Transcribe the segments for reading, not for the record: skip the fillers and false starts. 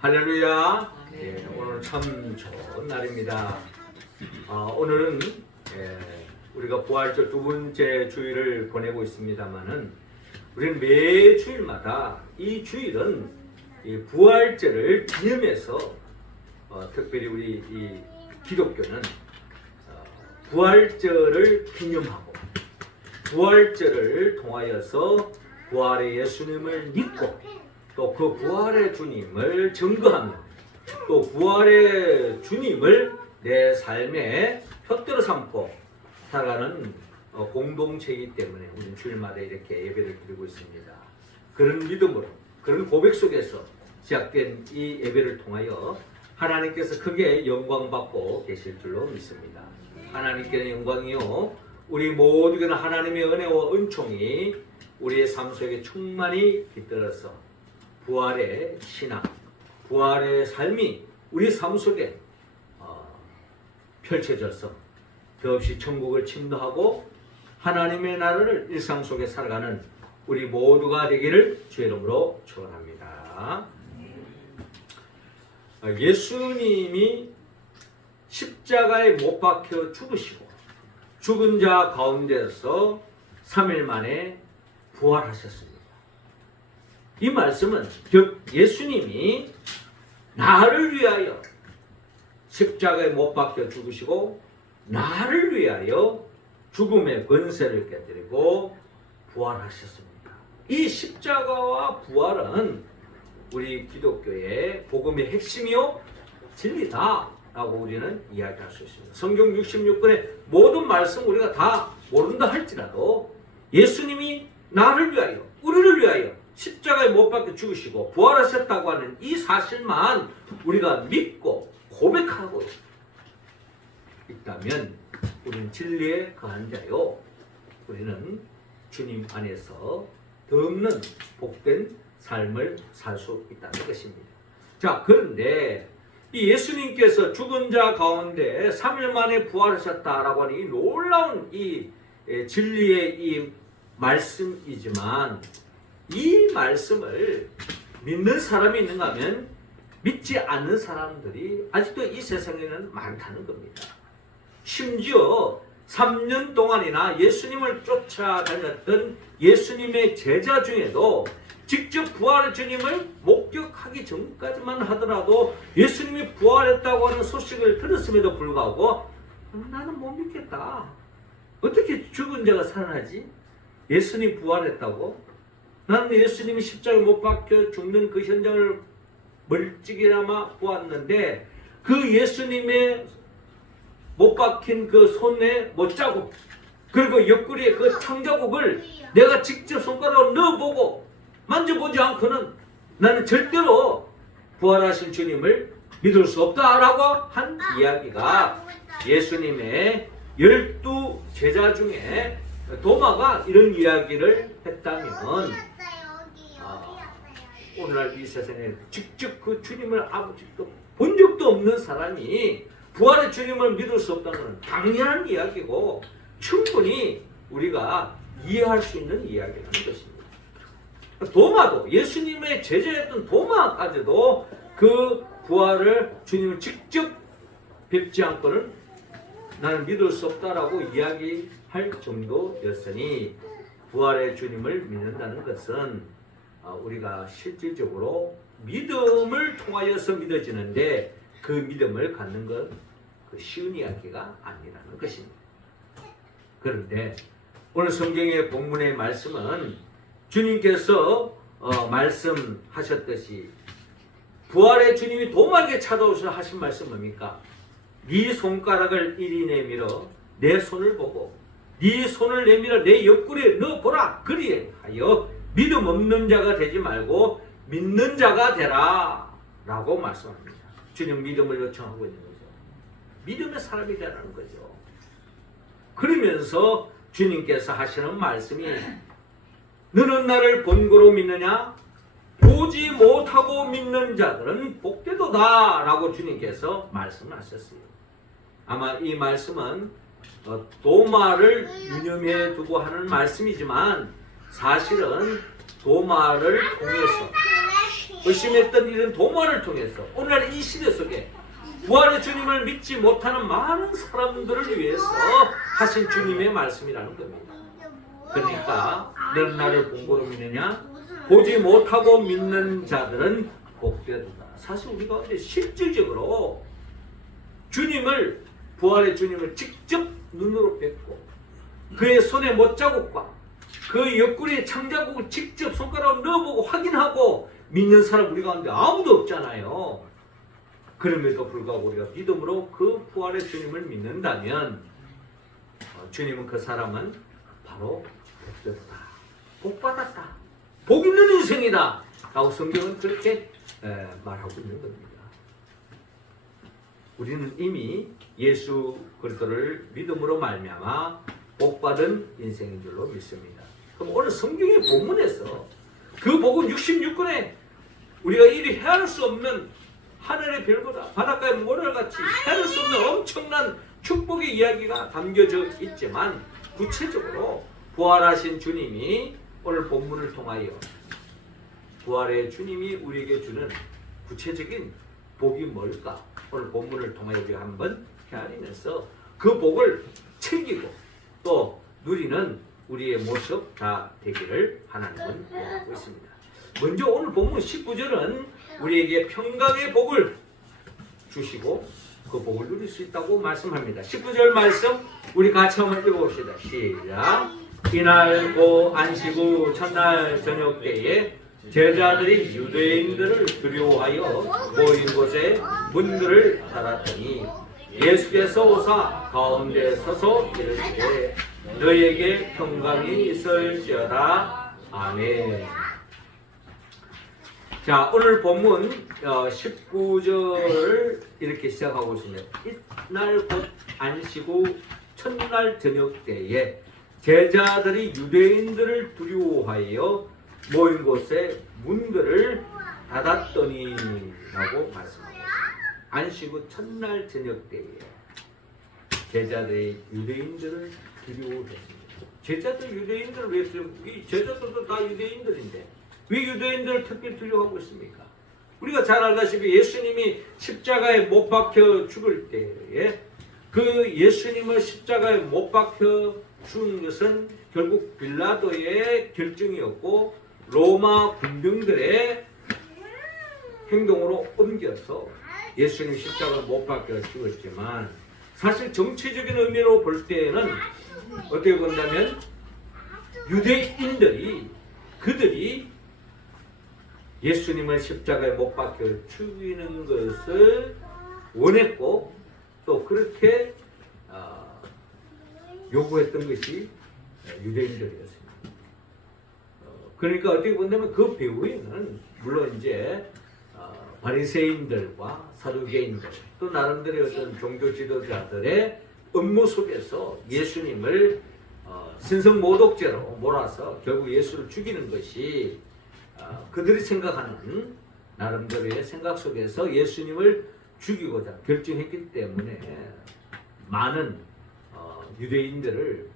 할렐루야. 오늘 참 좋은 날입니다. 오늘은 우리가 부활절 두 번째 주일을 보내고 있습니다만은 우리는 매 주일마다 이 주일은 이 부활절을 기념해서 특별히 우리 이 기독교는 부활절을 기념하고 부활절을 통하여서 부활의 예수님을 믿고 또 그 부활의 주님을 증거하며 또 부활의 주님을 내 삶의 표대로 삼고 살아가는 공동체이기 때문에 우리는 주일마다 이렇게 예배를 드리고 있습니다. 그런 믿음으로 그런 고백 속에서 시작된 이 예배를 통하여 하나님께서 크게 영광받고 계실 줄로 믿습니다. 하나님께는 영광이요 우리 모두에게는 하나님의 은혜와 은총이 우리의 삶 속에 충만히 깃들어서 부활의 신앙, 부활의 삶이 우리 삶 속에 펼쳐져서 더없이 천국을 침노하고 하나님의 나라를 일상 속에 살아가는 우리 모두가 되기를 주의 이름으로 축원합니다. 예수님이 십자가에 못 박혀 죽으시고 죽은 자 가운데서 3일 만에 부활하셨습니다. 이 말씀은 즉 예수님이 나를 위하여 십자가에 못 박혀 죽으시고 나를 위하여 죽음의 권세를 깨뜨리고 부활하셨습니다. 이 십자가와 부활은 우리 기독교의 복음의 핵심이요 진리다 라고 우리는 이야기할 수 있습니다. 성경 66권의 모든 말씀 우리가 다 모른다 할지라도 예수님이 나를 위하여 우리를 위하여 십자가에 못 박혀 죽으시고 부활하셨다고 하는 이 사실만 우리가 믿고 고백하고 있다면 우리는 진리에 거한 자요 우리는 주님 안에서 더없는 복된 삶을 살 수 있다는 것입니다. 자, 그런데 이 예수님께서 죽은 자 가운데 3일 만에 부활하셨다라고 하는 이 놀라운 이 진리의 이 말씀이지만 이 말씀을 믿는 사람이 있는가 하면 믿지 않는 사람들이 아직도 이 세상에는 많다는 겁니다. 심지어 3년 동안이나 예수님을 쫓아다녔던 예수님의 제자 중에도 직접 부활의 주님을 목격하기 전까지만 하더라도 예수님이 부활했다고 하는 소식을 들었음에도 불구하고 나는 못 믿겠다. 어떻게 죽은 자가 살아나지? 예수님 부활했다고? 나는 예수님이 십자가에 못 박혀 죽는 그 현장을 멀찍이나마 보았는데 그 예수님의 못 박힌 그 손의 못자국 그리고 옆구리에 그 창자국을 내가 직접 손가락으로 넣어보고 만져보지 않고는 나는 절대로 부활하신 주님을 믿을 수 없다라고 한 이야기가 예수님의 12 제자 중에 도마가 이런 이야기를 했다면 오늘날 이 세상에 직접 그 주님을 아버지도 본 적도 없는 사람이 부활의 주님을 믿을 수 없다는 건 당연한 이야기고 충분히 우리가 이해할 수 있는 이야기라는 것입니다. 도마도 예수님의 제자였던 도마까지도 그 부활을 주님을 직접 뵙지 않고는 나는 믿을 수 없다라고 이야기할 정도였으니 부활의 주님을 믿는다는 것은 우리가 실질적으로 믿음을 통하여서 믿어지는데 그 믿음을 갖는 것 쉬운 이야기가 아니라는 것입니다. 그런데 오늘 성경의 본문의 말씀은 주님께서 말씀하셨듯이 부활의 주님이 도마에게 찾아오셔서 하신 말씀 뭡니까? 네 손가락을 이리 내밀어 내 손을 보고 네 손을 내밀어 내 옆구리에 넣어보라. 그리하여 믿음 없는 자가 되지 말고 믿는 자가 되라 라고 말씀합니다. 주님 믿음을 요청하고 있는 거죠. 믿음의 사람이 되라는 거죠. 그러면서 주님께서 하시는 말씀이 너는 나를 본고로 믿느냐? 보지 못하고 믿는 자들은 복되도다 라고 주님께서 말씀하셨어요. 아마 이 말씀은 도마를 유념해 두고 하는 말씀이지만 사실은 도마를 통해서 의심했던 이런 도마를 통해서 오늘날 이 시대 속에 부활의 주님을 믿지 못하는 많은 사람들을 위해서 하신 주님의 말씀이라는 겁니다. 그러니까 너는 나를 본고로 믿느냐? 보지 못하고 믿는 자들은 복되도다. 사실 우리 가운데 실질적으로 주님을, 부활의 주님을 직접 눈으로 뵙고 그의 손의 못자국과 그 옆구리의 창자국을 직접 손가락으로 넣어보고 확인하고 믿는 사람 우리 가운데 아무도 없잖아요. 그럼에도 불구하고 우리가 믿음으로 그 부활의 주님을 믿는다면 주님은 그 사람은 바로 복되다, 복받았다, 복 있는 인생이다 라고 성경은 그렇게 말하고 있는 겁니다. 우리는 이미 예수 그리스도를 믿음으로 말미암아 복받은 인생인 줄로 믿습니다. 그럼 오늘 성경의 본문에서 그 복음 66권에 우리가 이리 헤아릴 수 없는 하늘의 별보다 바닷가의 모래같이 헤아릴 수 없는 엄청난 축복의 이야기가 담겨져 있지만 구체적으로 부활하신 주님이 오늘 본문을 통하여 부활의 주님이 우리에게 주는 구체적인 복이 뭘까? 오늘 본문을 통하여 우리가 한번 헤아리면서 그 복을 챙기고 또 누리는 우리의 모습 다 되기를 하나님은 원하고 있습니다. 먼저 오늘 본문 19절은 우리에게 평강의 복을 주시고 그 복을 누릴 수 있다고 말씀합니다. 19절 말씀 우리 같이 한번 읽어봅시다. 시작. 이날 고 안식 후 첫날 저녁 때에 제자들이 유대인들을 두려워하여 모인 곳에 문들을 닫았더니 예수께서 오사 가운데 서서 이르시되 너에게 평강이 있을지어다. 아멘. 자, 오늘 본문 19절을 이렇게 시작하고 있습니다. 이날 곧 안식 후 첫날 저녁 때에 제자들이 유대인들을 두려워하여 모인 곳에 문들을 닫았더니 라고 말씀합니다. 안식 후 첫날 저녁 때에 제자들이 유대인들을 두려워했습니다. 제자들 유대인들을 왜 두려워했습니까? 제자들도 다 유대인들인데 왜 유대인들을 특별히 두려워하고 있습니까? 우리가 잘 알다시피 예수님이 십자가에 못 박혀 죽을 때에 그 예수님을 십자가에 못 박혀 죽은 것은 결국 빌라도의 결정이었고 로마 군병들의 행동으로 옮겨서 예수님 십자가에 못 박혀 죽었지만 사실 정치적인 의미로 볼 때는 어떻게 본다면 유대인들이 그들이 예수님을 십자가에 못 박혀 죽이는 것을 원했고 또 그렇게 요구했던 것이 유대인들이었습니다. 그러니까 어떻게 본다면 그 배후에는 물론 이제 바리새인들과 사두개인들 또 나름대로의 어떤 종교 지도자들의 업무 속에서 예수님을 신성모독죄로 몰아서 결국 예수를 죽이는 것이 그들이 생각하는 나름대로의 생각 속에서 예수님을 죽이고자 결정했기 때문에 많은 유대인들을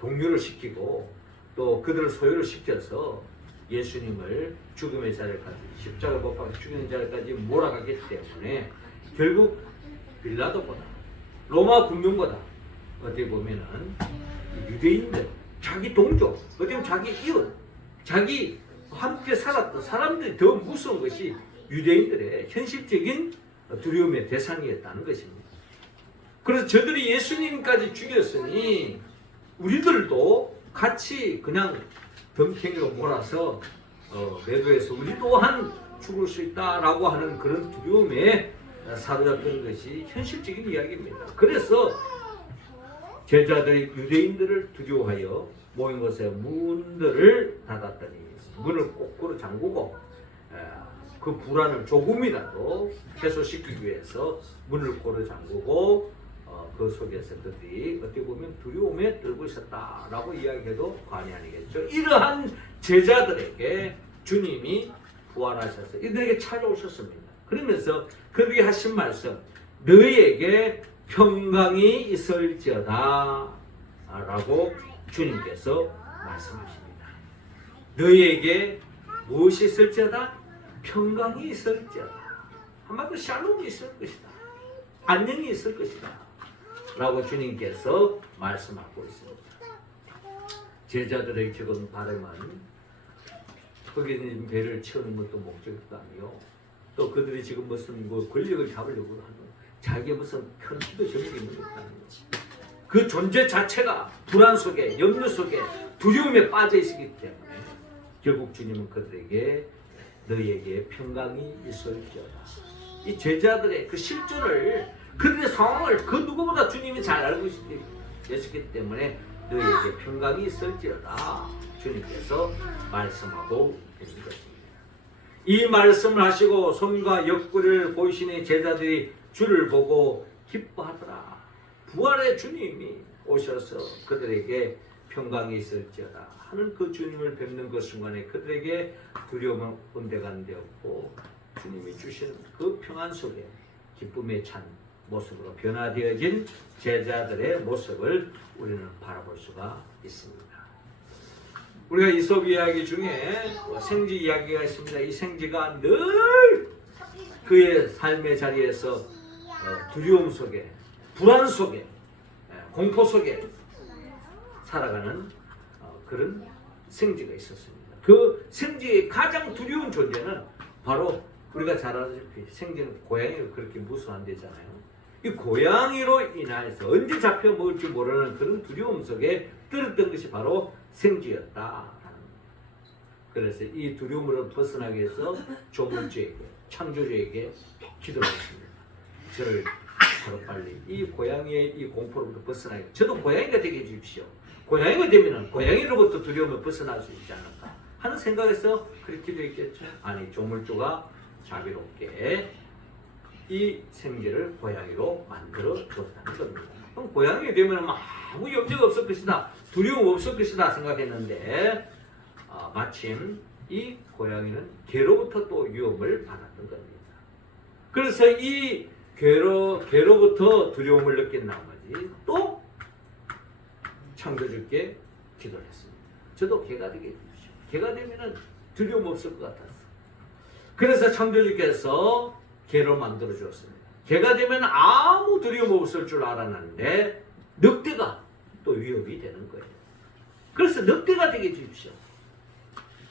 동요를 시키고 또 그들을 소유를 시켜서 예수님을 죽음의 자리까지 십자가 못 박혀 죽이는 자리까지 몰아가기 때문에 결국 빌라도보다 로마 군병보다 어떻게 보면은 유대인들 자기 동족 어떻게 보면 자기 이웃 자기 함께 살았던 사람들이 더 무서운 것이 유대인들의 현실적인 두려움의 대상이었다는 것입니다. 그래서 저들이 예수님까지 죽였으니 우리들도 같이 그냥 덤탱이로 몰아서 매도해서 우리 또한 죽을 수 있다라고 하는 그런 두려움에 사로잡힌 것이 현실적인 이야기입니다. 그래서 제자들이 유대인들을 두려워하여 모인 곳에 문들을 닫았더니 문을 거꾸로 잠그고 그 불안을 조금이라도 해소시키기 위해서 문을 고루 잠그고 그 속에서 그들이 어떻게 보면 두려움에 떨고 있었다라고 이야기해도 과언이 아니겠죠. 이러한 제자들에게 주님이 부활하셔서 이들에게 찾아오셨습니다. 그러면서 그들이 하신 말씀 너희에게 평강이 있을지어다 라고 주님께서 말씀하십니다. 너희에게 무엇이 있을지어다? 평강이 있을지어다. 한마디로 샬롬이 있을 것이다. 안녕이 있을 것이다. 라고 주님께서 말씀하고 있습니다. 제자들의 지금 바람은 흙에 있는 배를 채우는 것도 목적도 아니요. 또 그들이 지금 무슨 권력을 잡으려고 하는 자기의 무슨 편지도 저녁에 있는 것도 아니요. 그 존재 자체가 불안 속에, 염려 속에, 두려움에 빠져 있기 때문에 결국 주님은 그들에게 너희에게 평강이 있을지어다. 이 제자들의 그 실존을, 그들의 상황을 그 누구보다 주님이 잘 알고 계셨기 때문에 너희에게 평강이 있을지어다 주님께서 말씀하고 계신 것입니다. 이 말씀을 하시고 손과 옆구리를 보이시니 제자들이 주를 보고 기뻐하더라. 부활의 주님이 오셔서 그들에게 평강이 있을지어다 하는 그 주님을 뵙는 그 순간에 그들에게 두려움은 온데가 안 되었고 주님이 주시는 그 평안 속에 기쁨에 찬 모습으로 변화되어진 제자들의 모습을 우리는 바라볼 수가 있습니다. 우리가 이솝 이야기 중에 생지 이야기가 있습니다. 이 생지가 늘 그의 삶의 자리에서 두려움 속에, 불안 속에, 공포 속에 살아가는 그런 생지가 있었습니다. 그 생지의 가장 두려운 존재는 바로 우리가 잘 아시다시피 생지는 고양이를 그렇게 무서워한대잖아요. 이 고양이로 인해서 언제 잡혀 먹을지 모르는 그런 두려움 속에 떨었던 것이 바로 생쥐였다. 그래서 이 두려움으로 벗어나기 위해서 조물주에게, 창조주에게 기도를 했습니다. 저를 하루빨리 이 고양이의 이 공포로부터 벗어나게, 저도 고양이가 되게 해주십시오. 고양이가 되면 고양이로부터 두려움을 벗어날 수 있지 않을까 하는 생각에서 그렇게 기도했겠죠. 아니, 조물주가 자비롭게 이 생쥐를 고양이로 만들어 줬다는 겁니다. 그럼 고양이 되면 아무 염려가 없을 것이다, 두려움 없을 것이다 생각했는데 마침 이 고양이는 개로부터 또 위험을 받았던 겁니다. 그래서 이 개로부터 두려움을 느낀 나머지 또 창조주께 기도를 했습니다. 저도 개가 되게 해주십시오. 개가 되면 두려움 없을 것 같았어. 그래서 창조주께서 개로 만들어 주었습니다. 개가 되면 아무 두려움 없을 줄 알았는데 늑대가 또 위협이 되는 거예요. 그래서 늑대가 되게 해주십시오.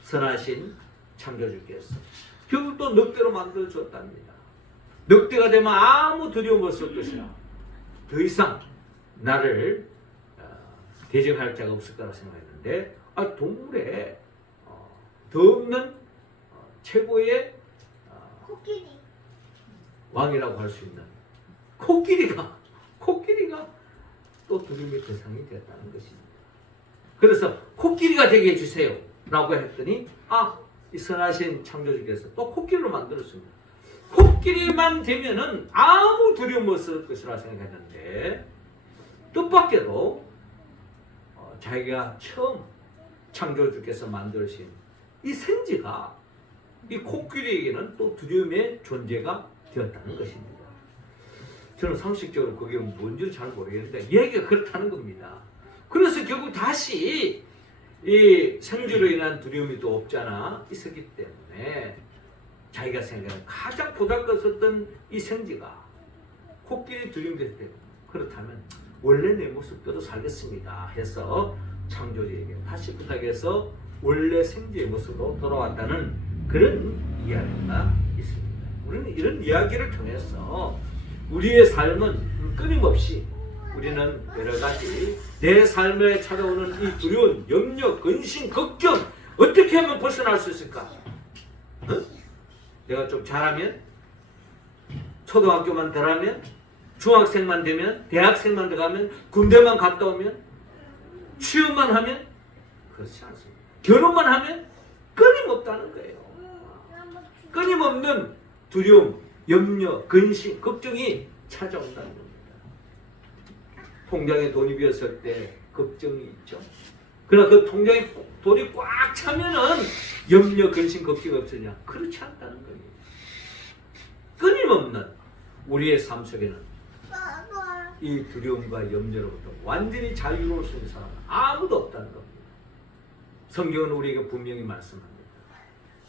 선하신 창조주께서 결국 또 늑대로 만들어 주었답니다. 늑대가 되면 아무 두려움 없을 것이라 더 이상 나를 대적할 자가 없을 거라 생각했는데 동물에 더 없는 최고의 코끼리. 왕이라고 할 수 있는 코끼리가 또 두려움의 대상이 되었다는 것입니다. 그래서 코끼리가 되게 해주세요 라고 했더니 이 선하신 창조주께서 또 코끼리로 만들었습니다. 코끼리만 되면은 아무 두려움 없을 것이라 생각했는데 뜻밖에도 자기가 처음 창조주께서 만드신 이 생쥐가 이 코끼리에게는 또 두려움의 존재가 되었다는 것입니다. 저는 상식적으로 그게 뭔지 잘 모르겠는데 얘기가 그렇다는 겁니다. 그래서 결국 다시 이 생쥐로 인한 두려움이 또 없잖아 있었기 때문에 자기가 생각하는 가장 보잘것었던 이 생쥐가 코끼리 두려움이 됐을 때 그렇다면 원래 내 모습대로 살겠습니다 해서 창조주에게 다시 부탁해서 원래 생쥐의 모습으로 돌아왔다는 그런 이야기가 있습니다. 우리는 이런 이야기를 통해서 우리의 삶은 끊임없이 우리는 여러 가지 내 삶에 찾아오는 이 두려운 염려, 근심, 걱정 어떻게 하면 벗어날 수 있을까? 내가 좀 잘하면, 초등학교만 들어가면, 중학생만 되면, 대학생만 들어가면, 군대만 갔다 오면, 취업만 하면 그렇지 않습니다. 결혼만 하면 끊임없다는 거예요. 끊임없는 두려움, 염려, 근심, 걱정이 찾아온다는 겁니다. 통장에 돈이 비었을 때 걱정이 있죠. 그러나 그 통장에 돈이 꽉 차면은 염려, 근심, 걱정이 없으냐? 그렇지 않다는 거예요. 끊임없는 우리의 삶 속에는 이 두려움과 염려로부터 완전히 자유로울 수 있는 사람은 아무도 없다는 겁니다. 성경은 우리에게 분명히 말씀합니다.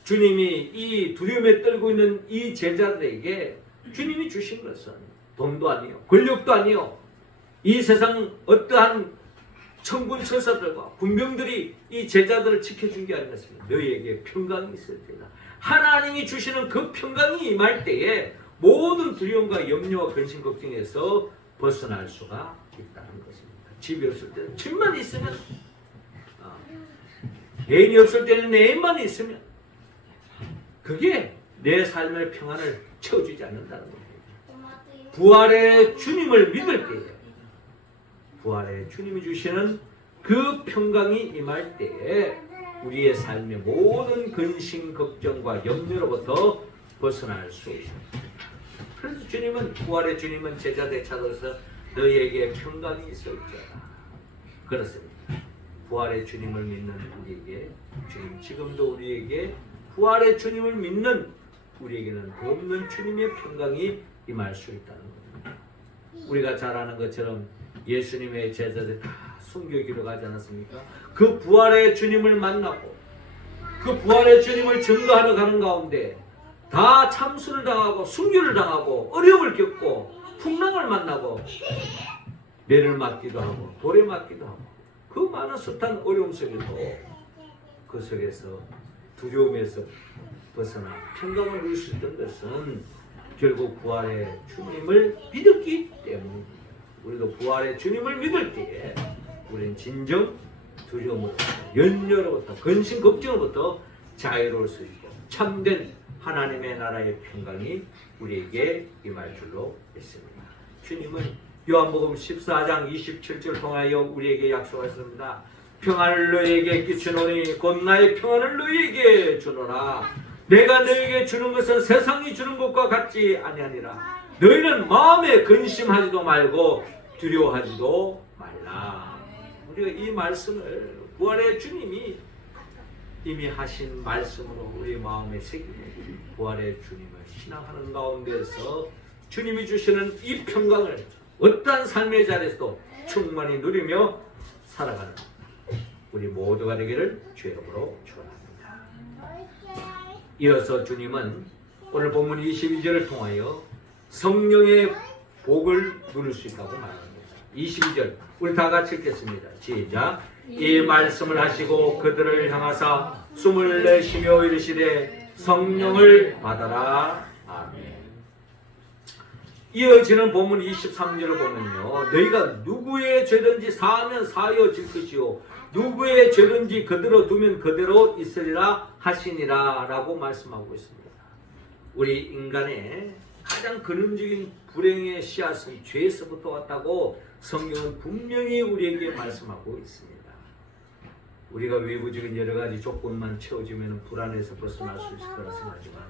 주님이 이 두려움에 떨고 있는 이 제자들에게 주님이 주신 것은 돈도 아니요, 권력도 아니요, 이 세상 어떠한 천군 천사들과 군병들이 이 제자들을 지켜준 게 아니었습니다. 너희에게 평강이 있을 때다. 하나님이 주시는 그 평강이 임할 때에 모든 두려움과 염려와 근심 걱정에서 벗어날 수가 있다는 것입니다. 집이 없을 때는 집만 있으면, 애인이 없을 때는 애인만 있으면 그게 내 삶의 평안을 채워주지 않는다는 겁니다. 부활의 주님을 믿을 때에, 부활의 주님이 주시는 그 평강이 임할 때에 우리의 삶의 모든 근심, 걱정과 염려로부터 벗어날 수 있습니다. 그래서 주님은, 부활의 주님은 제자들에 찾아서 너희에게 평강이 있을지어다. 그렇습니다. 부활의 주님을 믿는 우리에게, 주님 지금도 우리에게 부활의 주님을 믿는 우리에게는 없는 주님의 평강이 임할 수 있다는 겁니다. 우리가 잘 아는 것처럼 예수님의 제자들 다 순교기로 가지 않았습니까? 그 부활의 주님을 만나고 그 부활의 주님을 증거하러 가는 가운데 다 참수를 당하고 순교를 당하고 어려움을 겪고 풍랑을 만나고 매를 맞기도 하고 돌에 맞기도 하고 그 많은 숱한 어려움 속에도 그 속에서 두려움에서 벗어나 평강을 누릴 수 있던 것은 결국 부활의 주님을 믿었기 때문입니다. 우리도 부활의 주님을 믿을 때에 우리는 진정 두려움으로부터, 연려로부터, 근심 걱정으로부터 자유로울 수 있고 참된 하나님의 나라의 평강이 우리에게 임할 줄로 믿습니다. 주님은 요한복음 14장 27절 통하여 우리에게 약속하셨습니다. 평안을 너희에게 끼치노니 곧 나의 평안을 너희에게 주노라. 내가 너희에게 주는 것은 세상이 주는 것과 같지 아니하니라. 너희는 마음에 근심하지도 말고 두려워하지도 말라. 우리가 이 말씀을 부활의 주님이 이미 하신 말씀으로 우리 마음에 새기고 부활의 주님을 신앙하는 가운데서 주님이 주시는 이 평강을 어떠한 삶의 자리에서도 충만히 누리며 살아가는 우리 모두가 되기를 주의 이름으로 축원합니다. 이어서 주님은 오늘 본문 22절을 통하여 성령의 복을 누릴 수 있다고 말합니다. 22절 우리 다 같이 읽겠습니다. 시작. 이 말씀을 하시고 그들을 향하사 숨을 내쉬며 이르시되 성령을 받아라. 아멘. 이어지는 본문 23절을 보면요, 너희가 누구의 죄든지 사하면 사하여질 것이요 누구의 죄든지 그대로 두면 그대로 있으리라 하시니라 라고 말씀하고 있습니다. 우리 인간의 가장 근원적인 불행의 씨앗은 죄에서부터 왔다고 성경은 분명히 우리에게 말씀하고 있습니다. 우리가 외부적인 여러 가지 조건만 채워지면 불안에서 벗어날 수 있을 거라 생각하지만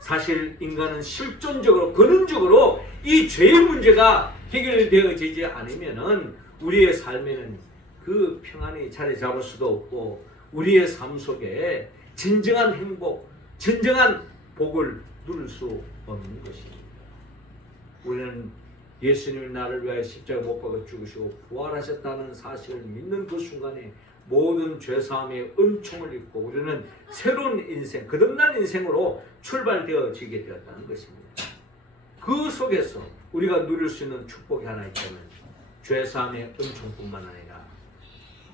사실 인간은 실존적으로 근원적으로 이 죄의 문제가 해결되어지지 않으면은 우리의 삶에는 그 평안이 자리 잡을 수도 없고 우리의 삶 속에 진정한 행복, 진정한 복을 누릴 수 없는 것입니다. 우리는 예수님이 나를 위하여 십자가 못 박아 죽으시고 부활하셨다는 사실을 믿는 그 순간에 모든 죄사함의 은총을 입고 우리는 새로운 인생, 거듭난 인생으로 출발되어지게 되었다는 것입니다. 그 속에서 우리가 누릴 수 있는 축복이 하나 있다면 죄사함의 은총뿐만 아니라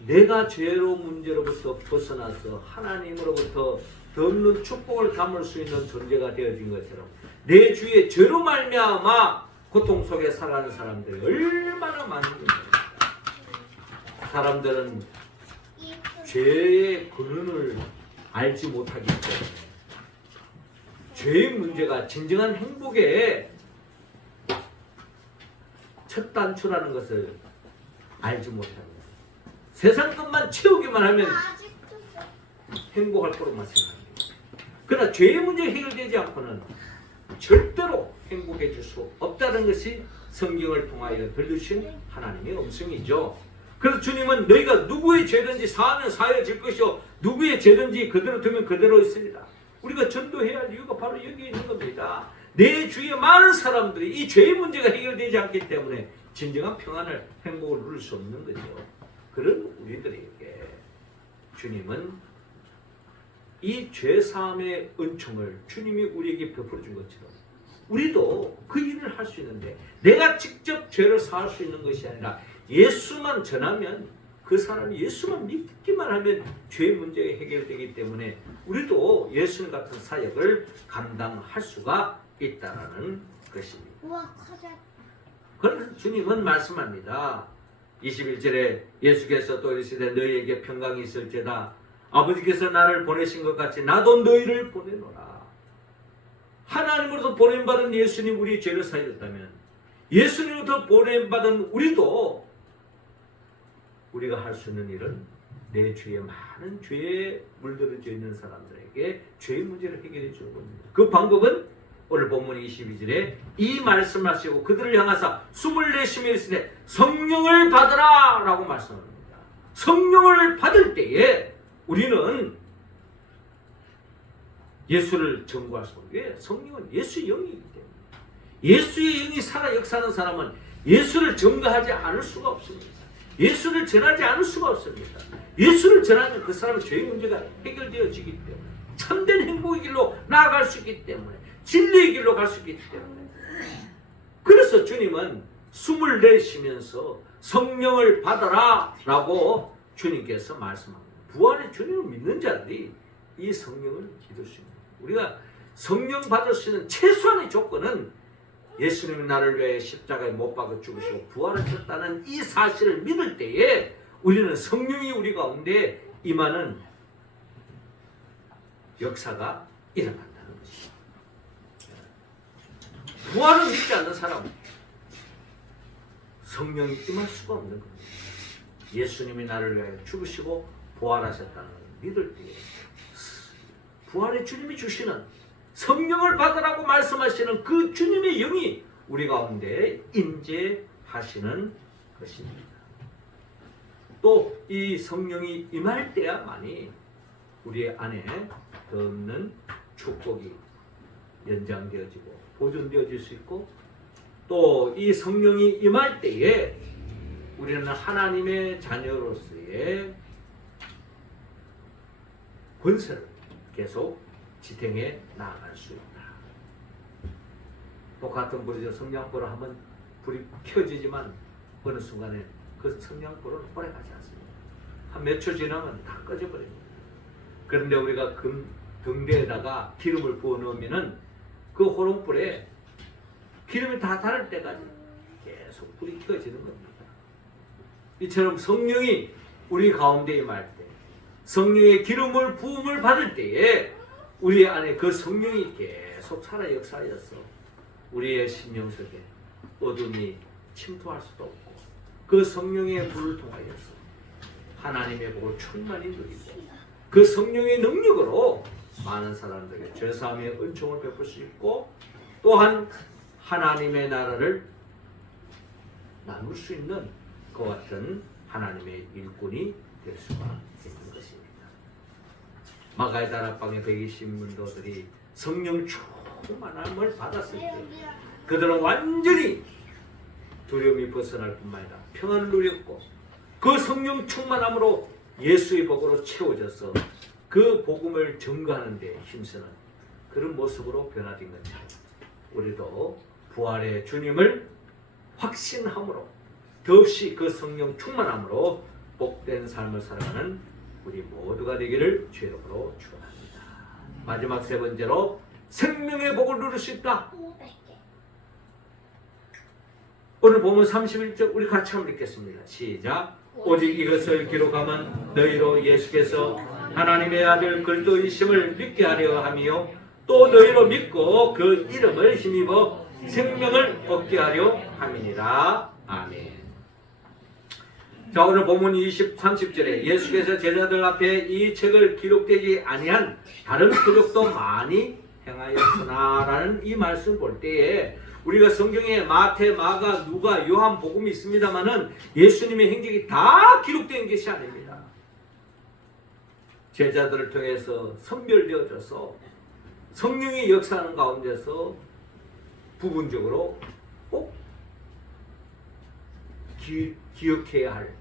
내가 죄로 문제로부터 벗어나서 하나님으로부터 더 없는 축복을 담을 수 있는 존재가 되어진 것처럼 내 주위에 죄로 말미암아 고통 속에 살아가는 사람들이 얼마나 많은지. 사람들은 죄의 근원을 알지 못하기 때문에 죄의 문제가 진정한 행복의 첫 단추라는 것을 알지 못합니다. 세상 것만 채우기만 하면 행복할 거로만 생각합니다. 그러나 죄의 문제가 해결되지 않고는 절대로 행복해질 수 없다는 것이 성경을 통하여 들려주신 하나님의 음성이죠. 그래서 주님은 너희가 누구의 죄든지 사하면 사하여질 것이요 누구의 죄든지 그대로 두면 그대로 있습니다. 우리가 전도해야 할 이유가 바로 여기에 있는 겁니다. 내 주위에 많은 사람들이 이 죄의 문제가 해결되지 않기 때문에 진정한 평안을, 행복을 누릴 수 없는 거죠. 그런 우리들에게 주님은 이 죄사함의 은총을 주님이 우리에게 베풀어 준 것처럼 우리도 그 일을 할 수 있는데, 내가 직접 죄를 사할 수 있는 것이 아니라 예수만 전하면, 그 사람이 예수만 믿기만 하면 죄 문제가 해결되기 때문에 우리도 예수님 같은 사역을 감당할 수가 있다는 것입니다. 그래서 주님은 말씀합니다. 21절에 예수께서 또 이르시되 너희에게 평강이 있을지다. 아버지께서 나를 보내신 것 같이 나도 너희를 보내노라. 하나님으로부터 보냄받은 예수님 우리 죄를 사하였다면, 예수님으로부터 보냄받은 우리도 우리가 할 수 있는 일은 내 죄에, 많은 죄에 물들어져 있는 사람들에게 죄의 문제를 해결해 주는 겁니다. 그 방법은 오늘 본문 22절에 이 말씀을 하시고 그들을 향하사 숨을 내쉬며 이르시되 성령을 받으라 라고 말씀합니다. 성령을 받을 때에 우리는 예수를 전구할 수 없는 게, 성령은 예수의 영이기 때문에, 예수의 영이 살아 역사하는 사람은 예수를 전가하지 않을 수가 없습니다. 예수를 전하지 않을 수가 없습니다. 예수를 전하면 그 사람의 죄의 문제가 해결되어지기 때문에, 참된 행복의 길로 나아갈 수 있기 때문에, 진리의 길로 갈 수 있기 때문에, 그래서 주님은 숨을 내쉬면서 성령을 받아라 라고 주님께서 말씀합니다. 부활의 주님을 믿는 자들이 이 성령을 믿을 수 있는, 우리가 성령 받을 수 있는 최소한의 조건은 예수님이 나를 위해 십자가에 못 박아 죽으시고 부활하셨다는 이 사실을 믿을 때에 우리는 성령이 우리 가운데 임하는 역사가 일어난다는 것입니다. 부활을 믿지 않는 사람은 성령이 임할 수가 없는 겁니다. 예수님이 나를 위해 죽으시고 부활하셨다는 것을 믿을 때에 부활의 주님이 주시는 성령을 받으라고 말씀하시는 그 주님의 영이 우리 가운데 임재하시는 것입니다. 또 이 성령이 임할 때야만이 우리 안에 더 없는 축복이 연장되어지고 보존되어질 수 있고, 또 이 성령이 임할 때에 우리는 하나님의 자녀로서의 권세를 계속 지탱해 나아갈 수 있다. 똑같은 불이죠. 성냥불을 하면 불이 켜지지만 어느 순간에 그 성냥불은 오래 가지 않습니다. 한 몇 초 지나면 다 꺼져버립니다. 그런데 우리가 등대에다가 기름을 부어 넣으면은 그 호롱불에 기름이 다 닳을 때까지 계속 불이 켜지는 겁니다. 이처럼 성령이 우리 가운데 임할 때, 성령의 기름을 부음을 받을 때에 우리 안에 그 성령이 계속 살아 역사하여서 우리의 심령 속에 어둠이 침투할 수도 없고, 그 성령의 불을 통하여서 하나님의 복을 충만히 누리고 그 성령의 능력으로 많은 사람들에게 죄사함의 은총을 베풀 수 있고, 또한 하나님의 나라를 나눌 수 있는 그 같은 하나님의 일꾼이 될 수가 있는 것입니다. 마가의 다락방의 120문도들이 성령 충만함을 받았을 때 그들은 완전히 두려움이 벗어날 뿐만 아니라 평안을 누렸고, 그 성령 충만함으로 예수의 복으로 채워져서 그 복음을 전가하는 데 힘쓰는 그런 모습으로 변화된 것처럼 우리도 부활의 주님을 확신함으로 더없이 그 성령 충만함으로 복된 삶을 살아가는 우리 모두가 되기를 주의 이름으로 축원합니다. 마지막 세 번째로 생명의 복을 누릴 수 있다. 오늘 보면 31절 우리 같이 한번 읽겠습니다. 시작. 오직 이것을 기록하면 너희로 예수께서 하나님의 아들 그리스도이심을 믿게 하려 함이요 또 너희로 믿고 그 이름을 힘입어 생명을 얻게 하려 함이니라. 아멘. 자, 오늘 본문 30절에 예수께서 제자들 앞에 이 책을 기록되지 아니한 다른 표적도 많이 행하였구나 라는 이 말씀을 볼 때에 우리가 성경에 마태, 마가, 누가, 요한 복음이 있습니다만은 예수님의 행적이 다 기록된 것이 아닙니다. 제자들을 통해서 선별되어져서 성령이 역사하는 가운데서 부분적으로 꼭 기억해야 할,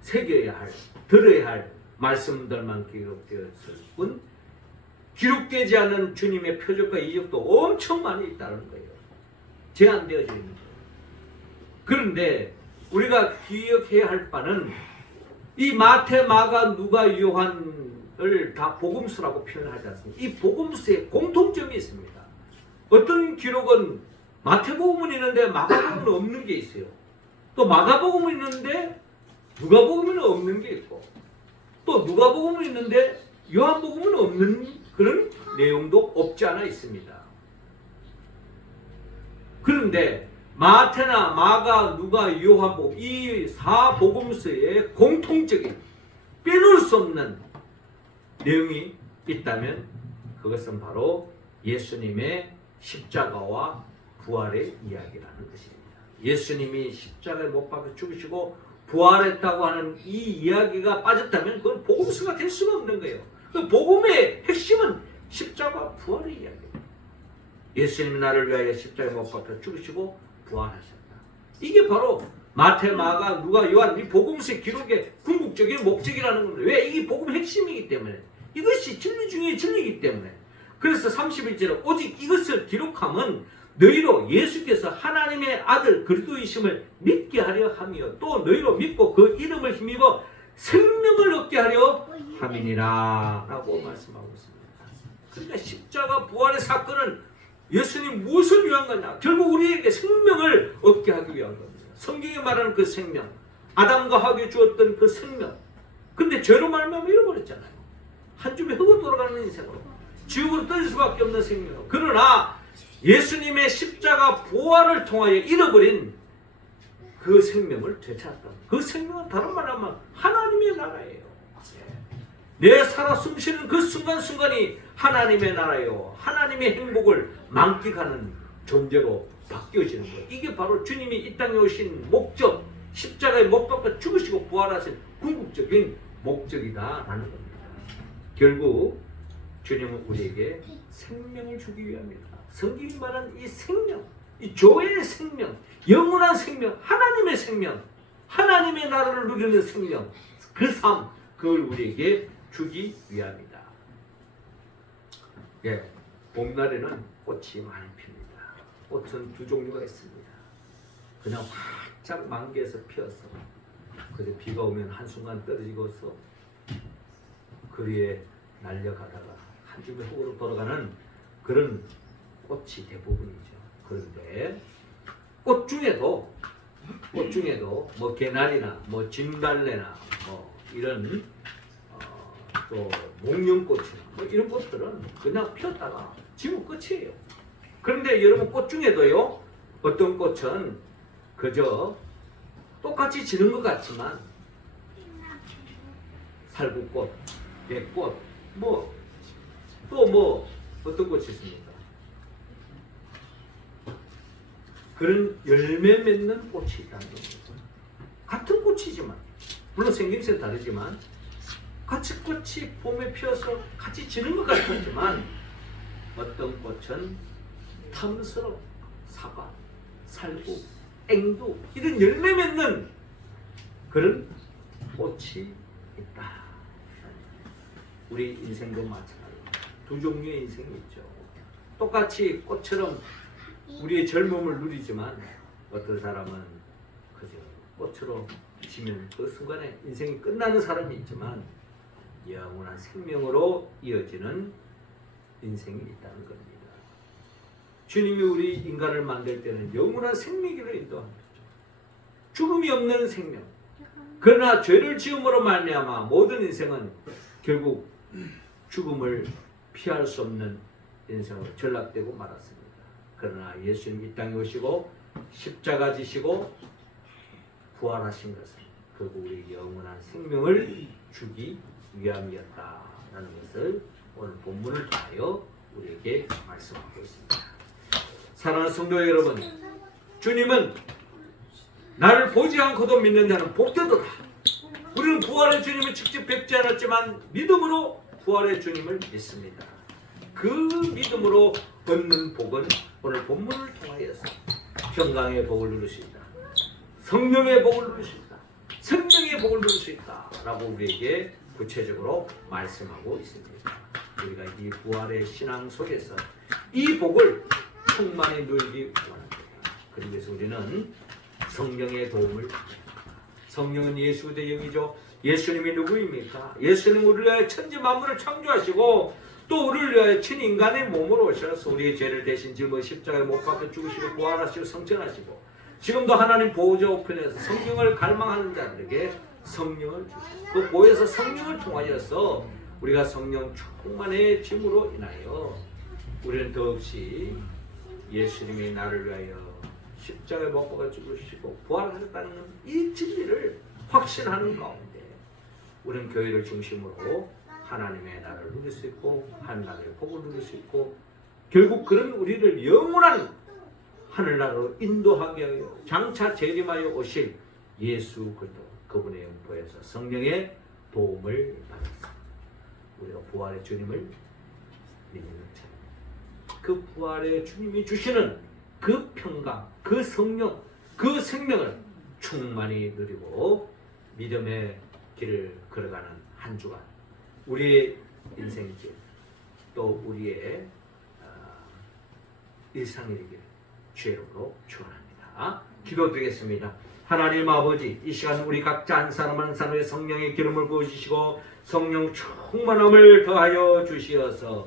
새겨야 할, 들어야 할 말씀들만 기록되었을 뿐 기록되지 않은 주님의 표적과 이적도 엄청 많이 있다는 거예요. 제한되어져 있는 거예요. 그런데 우리가 기억해야 할 바는 이 마태, 마가, 누가, 요한을 다 복음서라고 표현하지 않습니까? 이 복음서에 공통점이 있습니다. 어떤 기록은 마태복음은 있는데 마가복음은 없는 게 있어요. 또 마가복음은 있는데 누가복음은 없는 게 있고, 또 누가복음은 있는데 요한복음은 없는 그런 내용도 없지 않아 있습니다. 그런데 마태나 마가, 누가, 요한복음 이 4복음서에 공통적인 빼놓을 수 없는 내용이 있다면 그것은 바로 예수님의 십자가와 부활의 이야기라는 것입니다. 예수님이 십자가에 못 박혀 죽으시고 부활했다고 하는 이 이야기가 빠졌다면 그건 복음서가 될 수가 없는 거예요. 그 복음의 핵심은 십자가 부활의 이야기입니다. 예수님이 나를 위하여 십자가에 못 박혀 죽으시고 부활하셨다. 이게 바로 마태, 마가, 누가, 요한 이 복음서의 기록의 궁극적인 목적이라는 겁니다. 왜? 이게 복음의 핵심이기 때문에. 이것이 진리 중에 진리이기 때문에. 그래서 31절에 오직 이것을 기록함은 너희로 예수께서 하나님의 아들 그리스도이심을 믿게 하려 함이요 또 너희로 믿고 그 이름을 힘입어 생명을 얻게 하려 함이니라 라고 말씀하고 있습니다. 그러니까 십자가 부활의 사건은 예수님 무엇을 위한 거냐? 결국 우리에게 생명을 얻게 하기 위한 겁니다. 성경이 말하는 그 생명, 아담과 하와에게 주었던 그 생명. 근데 죄로 말미암아 잃어버렸잖아요. 한 줌의 흙으로 돌아가는 인생으로 지옥으로 떨어질 수밖에 없는 생명. 그러나 예수님의 십자가 부활을 통하여 잃어버린 그 생명을 되찾았다. 그 생명은 다른 말로 하면 하나님의 나라예요. 내 살아 숨쉬는 그 순간순간이 하나님의 나라요. 하나님의 행복을 만끽하는 존재로 바뀌어지는 거예요. 이게 바로 주님이 이 땅에 오신 목적, 십자가에 못 박혀 죽으시고 부활하신 궁극적인 목적이다라는 겁니다. 결국 주님은 우리에게 생명을 주기 위함이다. 성경이 말하는 이 생명, 이 조의 생명, 영원한 생명, 하나님의 생명, 하나님의 나라를 누리는 생명, 그 삶, 그걸 우리에게 주기 위함이다. 예, 봄날에는 꽃이 많이 핍니다. 꽃은 두 종류가 있습니다. 그냥 활짝 만개해서 피어서 그저 비가 오면 한순간 떨어지고서 거리에 날려가다가 한 줌의 흙으로 돌아가는 그런 꽃이 대부분이죠. 그런데 꽃 중에도 뭐 개나리나 뭐 진달래나 뭐 이런 또 목련꽃이나 뭐 이런 꽃들은 그냥 피었다가 지면 끝이에요. 그런데 여러분 꽃 중에도요 어떤 꽃은 그저 똑같이 지는 것 같지만 살구꽃, 백꽃, 또 어떤 꽃이 있습니까? 그런 열매 맺는 꽃이 있다는 겁니다. 같은 꽃이지만 물론 생김새는 다르지만 같이 꽃이 봄에 피어서 같이 지는 것 같지만 어떤 꽃은 탐스럽, 사과, 살구, 앵두 이런 열매 맺는 그런 꽃이 있다. 우리 인생도 마찬가지입니다. 두 종류의 인생이 있죠. 똑같이 꽃처럼 우리의 젊음을 누리지만 어떤 사람은 그저 꽃으로 지면 그 순간에 인생이 끝나는 사람이 있지만 영원한 생명으로 이어지는 인생이 있다는 겁니다. 주님이 우리 인간을 만들 때는 영원한 생명으로 인도합니다. 죽음이 없는 생명. 그러나 죄를 지음으로 말미암아 모든 인생은 결국 죽음을 피할 수 없는 인생으로 전락되고 말았습니다. 그러나 예수님 이 땅에 오시고 십자가 지시고 부활하신 것은 결국 우리 영원한 생명을 주기 위함이었다라는 것을 오늘 본문을 통하여 우리에게 말씀하고 있습니다. 사랑하는 성도 여러분, 주님은 나를 보지 않고도 믿는 자는 복되도다. 우리는 부활의 주님을 직접 뵙지 않았지만 믿음으로 부활의 주님을 믿습니다. 그 믿음으로 얻는 복은 오늘 본문을 통하여서 평강의 복을 누릴 수 있다. 성령의 복을 누릴 수 있다. 생명의 복을 누릴 수 있다. 라고 우리에게 구체적으로 말씀하고 있습니다. 우리가 이 부활의 신앙 속에서 이 복을 충만히 누리기 원합니다. 그러기 위해서 우리는 성령의 도움을 받습니다. 성령은 예수 그리스도의 영이죠. 예수님이 누구입니까? 예수님은 우리를 위하여 천지 만물을 창조하시고 또 우리를 위하여 친인간의 몸으로 오셔서 우리의 죄를 대신 짊어 십자가에 못 박혀 죽으시고 부활하시고 성천하시고 지금도 하나님 보호자 우편에서 성령을 갈망하는 자들에게 성령을 주시고 그 보혜사 성령을 통하여서 우리가 성령 충만해짐으로 인하여 우리는 더없이 예수님이 나를 위하여 십자가에 못 박아 죽으시고 부활하셨다는 이 진리를 확신하는 가운데 우리는 교회를 중심으로 하나님의 나라를 누릴 수 있고 하나님의 복을 누릴 수 있고 결국 그런 우리를 영원한 하늘나라로 인도하게 하여 장차 재림하여 오실 예수 그리스도 그분의 영포에서 성령의 도움을 받았습니다. 우리가 부활의 주님을 믿는 자, 그 부활의 주님이 주시는 그 평강, 그 성령, 그 생명을 충만히 누리고 믿음의 길을 걸어가는 한 주간 우리의 인생길 또 우리의 일상이 되기를 주의 이름으로 축원합니다. 기도드리겠습니다. 하나님 아버지, 이 시간 우리 각자 한 사람 한 사람의 성령의 기름을 부으시고 성령 충만함을 더하여 주시어서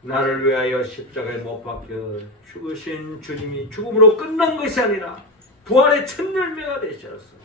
나를 위하여 십자가에 못 박혀 죽으신 주님이 죽음으로 끝난 것이 아니라 부활의 첫 열매가 되셔서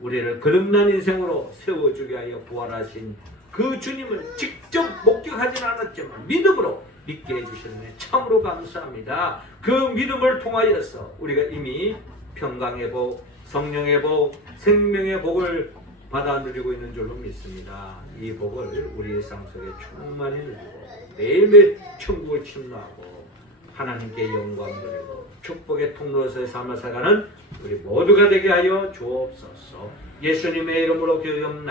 우리를 거듭난 인생으로 세워주게 하여 부활하신 그 주님을 직접 목격하진 않았지만 믿음으로 믿게 해주시는 참으로 감사합니다. 그 믿음을 통하여서 우리가 이미 평강의 복, 성령의 복, 생명의 복을 받아 누리고 있는 줄로 믿습니다. 이 복을 우리 일상 속에 충만히 누리고 매일매일 천국을 침노하고 하나님께 영광 드리고 축복의 통로에서 삶을 살아가는 우리 모두가 되게 하여 주옵소서. 예수님의 이름으로 기도합니다.